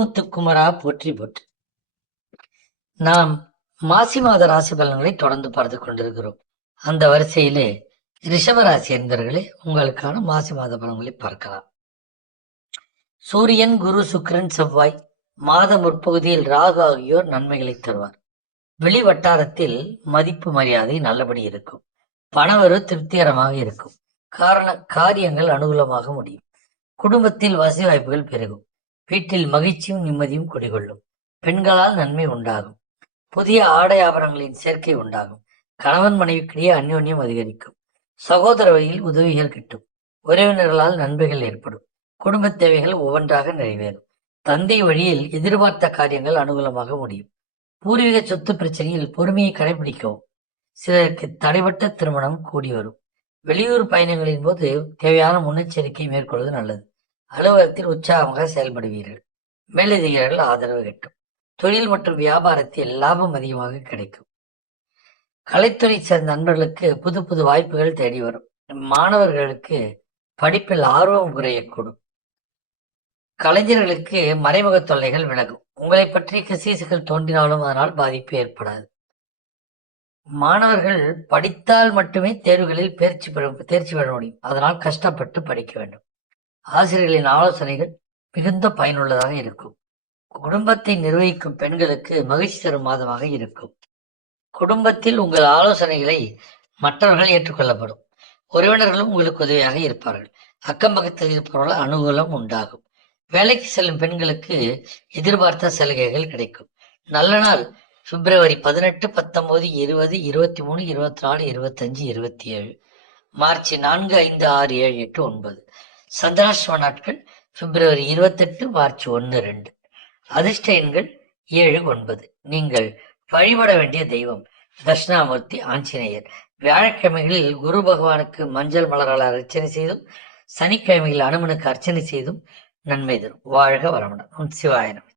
முத்துக்குமரா போற்றி போற்றி. நாம் மாசி மாத ராசி பலன்களை தொடர்ந்து பார்த்து கொண்டிருக்கிறோம். அந்த வரிசையிலே ரிஷபராசி என்பவர்களே உங்களுக்கான மாசி மாத பலன்களை பார்க்கலாம். சூரியன், குரு, சுக்கிரன், செவ்வாய் மாத முற்பகுதியில் ராகு ஆகியோர் நன்மைகளை தருவார். வெளி வட்டாரத்தில் மதிப்பு மரியாதை நல்லபடி இருக்கும். பணவரவு திருப்திகரமாக இருக்கும். காரியங்கள் அனுகூலமாக முடியும். குடும்பத்தில் வசதி வாய்ப்புகள் பெருகும். வீட்டில் மகிழ்ச்சியும் நிம்மதியும் குடிகொள்ளும். பெண்களால் நன்மை உண்டாகும். புதிய ஆடை ஆபரணங்களின் சேர்க்கை உண்டாகும். கணவன் மனைவிக்கிடையே அந்யோன்யம் அதிகரிக்கும். சகோதர வழியில் உதவிகள் கிட்டும். உறவினர்களால் நன்மைகள் ஏற்படும். குடும்ப தேவைகள் ஒவ்வொன்றாக நிறைவேறும். தந்தை வழியில் எதிர்பார்த்த காரியங்கள் அனுகூலமாக முடியும். பூர்வீக சொத்து பிரச்சனையில் பொறுமையை கடைபிடிக்கவும். சிலருக்கு தடைபட்ட திருமணம் கூடி வரும். வெளியூர் பயணங்களின் போது தேவையான முன்னெச்சரிக்கை மேற்கொள்வது நல்லது. அலுவலகத்தில் உற்சாகமாக செயல்படுவீர்கள். மேலதிகாரிகள் ஆதரவு கிட்டும். தொழில் மற்றும் வியாபாரத்தில் லாபம் அதிகமாக கிடைக்கும். கலைத்துறை சேர்ந்த நண்பர்களுக்கு புது புது வாய்ப்புகள் தேடி வரும். மாணவர்களுக்கு படிப்பில் ஆர்வம் குறையக்கூடும். கலைஞர்களுக்கு மறைமுக தொல்லைகள் விலகும். உங்களை பற்றி கிசீசுகள் தோன்றினாலும் அதனால் பாதிப்பு ஏற்படாது. மாணவர்கள் படித்தால் மட்டுமே தேர்வுகளில் தேர்ச்சி பெற முடியும். அதனால் கஷ்டப்பட்டு படிக்க வேண்டும். ஆசிரியர்களின் ஆலோசனைகள் மிகுந்த பயனுள்ளதாக இருக்கும். குடும்பத்தை நிர்வகிக்கும் பெண்களுக்கு மகிழ்ச்சி தரும் மாதமாக இருக்கும். குடும்பத்தில் உங்கள் ஆலோசனைகளை மற்றவர்கள் ஏற்றுக்கொள்ளப்படும். உறவினர்களும் உங்களுக்கு உதவியாக இருப்பார்கள். அக்கம் பக்கத்தில் இருப்பவர்கள் அனுகூலம் உண்டாகும். வேலைக்கு செல்லும் பெண்களுக்கு எதிர்பார்த்த சலுகைகள் கிடைக்கும். நல்ல நாள் பிப்ரவரி 18, 19, 20, 23, 24, 25, 27, மார்ச் 4, 5, 6, 7, 8, 9. சந்திராஷ்டம நாட்கள் பிப்ரவரி 28, மார்ச் 1, 2. அதிர்ஷ்ட எண்கள் 7, 9. நீங்கள் வழிபட வேண்டிய தெய்வம் தட்சிணாமூர்த்தி ஆஞ்சநேயர். வியாழக்கிழமைகளில் குரு பகவானுக்கு மஞ்சள் மலரால் அர்ச்சனை செய்தும், சனிக்கிழமைகளில் அனுமனுக்கு அர்ச்சனை செய்தும் நன்மை தரும். வாழ்க வளமுடன். சிவாய நமः.